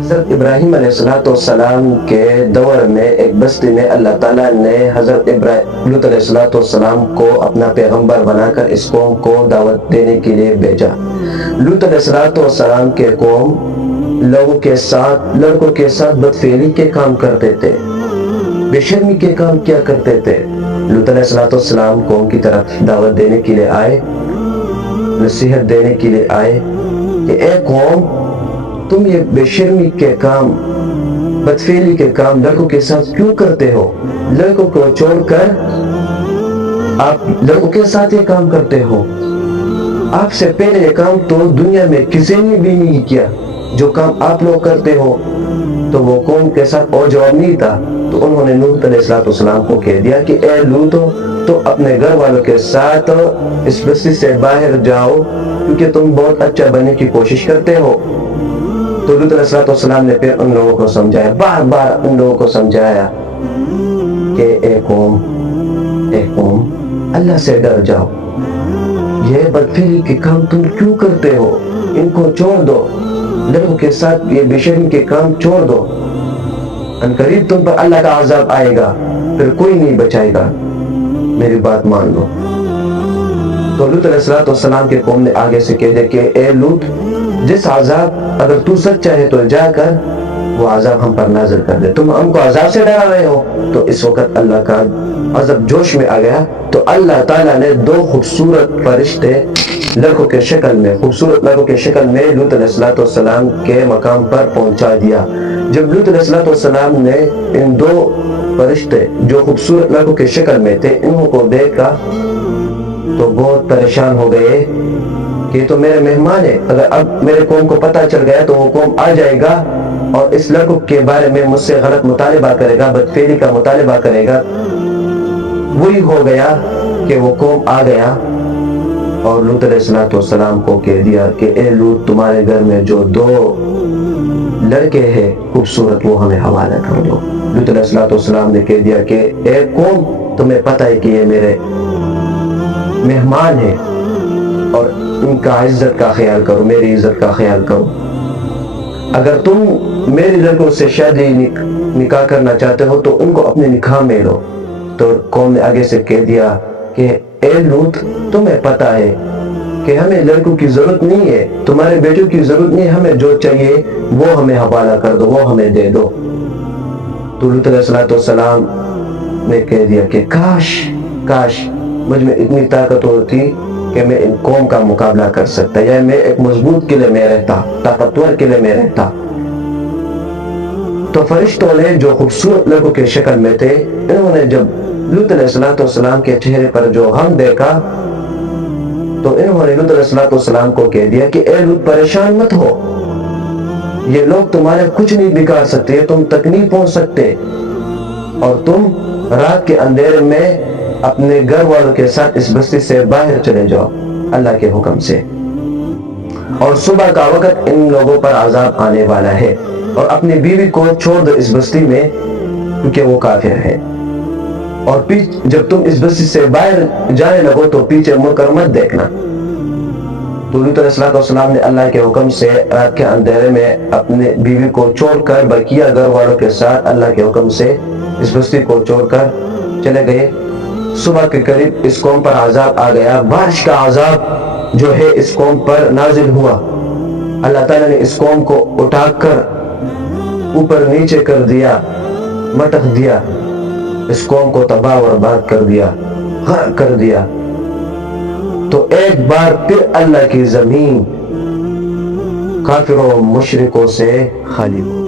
حضرت ابراہیم علیہ السلام کے دور میں ایک بستی میں اللہ تعالیٰ نے حضرت لوط علیہ السلام کو اپنا پیغمبر بنا کر اس قوم کو دعوت دینے کے لیے بھیجا۔ لوط علیہ السلام کے قوم لوگوں کے ساتھ، لڑکوں کے ساتھ بدفعلی کے کام کرتے تھے، بے شرمی کے کام کیا کرتے تھے۔ لوط علیہ السلام قوم کی طرف دعوت دینے کے لیے آئے، نصیحت دینے کے لیے آئے کہ اے قوم، تم یہ بے شرمی کے کام، بدفعلی کے کام لڑکوں کے ساتھ کیوں کرتے ہو؟ لڑکوں کو چھوڑ کر آپ لڑکوں کے ساتھ یہ کام کرتے ہو۔ آپ سے پہلے یہ کام تو دنیا میں کسی نے بھی نہیں کیا۔ جو کام آپ لوگ کرتے ہو تو وہ قوم کے ساتھ اور جواب نہیں تھا۔ تو انہوں نے لوط علیہ السلام کو کہہ دیا کہ اے لوط، تو اپنے گھر والوں کے ساتھ اس بستی سے باہر جاؤ، کیونکہ تم بہت اچھا بننے کی کوشش کرتے ہو۔ تو لوط علیہ السلام نے پھر ان لوگوں کو سمجھایا، بار بار ان لوگوں کو سمجھایا کہ اے قوم، اللہ سے ڈر جاؤ، یہ بدفعلی کے کام تم کیوں کرتے ہو؟ ان کو چھوڑ دو، لڑکوں کے ساتھ یہ بے شرمی کے کام چھوڑ دو، ان قریب تم پر اللہ کا عذاب آئے گا، پھر کوئی نہیں بچائے گا، میری بات مان لو۔ تو لوط علیہ السلام کے قوم نے آگے سے کہہ دیا کہ اے لوط، جس عذاب، اگر تو سچا ہے تو جا کر وہ عذاب ہم پر نازل کر دے، تم ہم کو عذاب سے ڈرا رہے ہو۔ تو اس وقت اللہ کا عذاب جوش میں آ گیا، تو اللہ تعالیٰ نے دو خوبصورت فرشتے لڑکوں کے شکل میں، خوبصورت لڑکوں کے شکل میں لوط علیہ السلام کے مقام پر پہنچا دیا۔ جب لوط علیہ السلام نے ان دو فرشتے جو خوبصورت لڑکوں کے شکل میں تھے انہوں کو دیکھا تو بہت پریشان ہو گئے کہ یہ تو میرے مہمان ہے، اگر اب میرے قوم کو پتہ چل گیا تو وہ قوم آ جائے گا اور اس لڑکوں کے بارے میں مجھ سے غلط مطالبہ کرے گا، بدفعلی کا مطالبہ کرے گا۔ وہی ہو گیا کہ وہ قوم آ گیا اور لوط علیہ السلام کو کہہ دیا کہ اے لوط، تمہارے گھر میں جو دو لڑکے ہیں خوبصورت، وہ ہمیں حوالہ کر دو۔ لوط علیہ السلام نے کہہ دیا کہ اے قوم، تمہیں پتہ ہے کہ یہ میرے مہمان ہیں اور ان کا عزت کا خیال کرو، میری عزت کا خیال کرو۔ اگر تم میری لڑکوں سے شادی نکاح کرنا چاہتے ہو تو ان کو اپنے نکاح میں لو۔ تو قوم نے آگے سے کہہ دیا کہ اے لوط، تمہیں پتہ ہے کہ ہمیں لڑکوں کی ضرورت نہیں ہے، تمہارے بیٹوں کی ضرورت نہیں ہے، ہمیں جو چاہیے وہ ہمیں حوالہ کر دو، وہ ہمیں دے دو۔ تو لوط علیہ السلام نے کہہ دیا کہ کاش مجھ میں اتنی طاقت ہوتی کہ میں ان قوم کا مقابلہ کر سکتا، یا میں ایک مضبوط قلعے میں رہتا، طاقتور قلعے میں رہتا۔ تو فرشتوں نے جو خوبصورت لڑکوں کے شکل میں تھے، انہوں نے جب لوط علیہ السلام کے چہرے پر جو غم دیکھا تو انہوں نے لوط علیہ السلام کو کہہ دیا کہ اے لوط، پریشان مت ہو، یہ لوگ تمہارے کچھ نہیں بگاڑ سکتے، تم تک نہیں پہنچ سکتے، اور تم رات کے اندھیرے میں اپنے گھر والوں کے ساتھ اس بستی سے باہر چلے جاؤ اللہ کے حکم سے، اور صبح کا وقت ان لوگوں پر عذاب آنے والا ہے، اور اپنی بیوی کو چھوڑ دو اس بستی میں کیونکہ وہ کافر ہے، اور جب تم اس بستی سے باہر جانے لگو تو پیچھے مڑ کر مت دیکھنا۔ تو لوط علیہ السلام نے اللہ کے حکم سے رات کے اندھیرے میں اپنے بیوی کو چھوڑ کر بقیہ گھر والوں کے ساتھ اللہ کے حکم سے اس بستی کو چھوڑ کر چلے گئے۔ صبح کے قریب اس قوم پر عذاب آ گیا، بارش کا عذاب جو ہے اس قوم پر نازل ہوا۔ اللہ تعالیٰ نے اس قوم کو اٹھا کر اوپر نیچے کر دیا، مٹک دیا، اس قوم کو تباہ و برباد کر دیا، غرق کر دیا۔ تو ایک بار پھر اللہ کی زمین کافروں و مشرکوں سے خالی ہو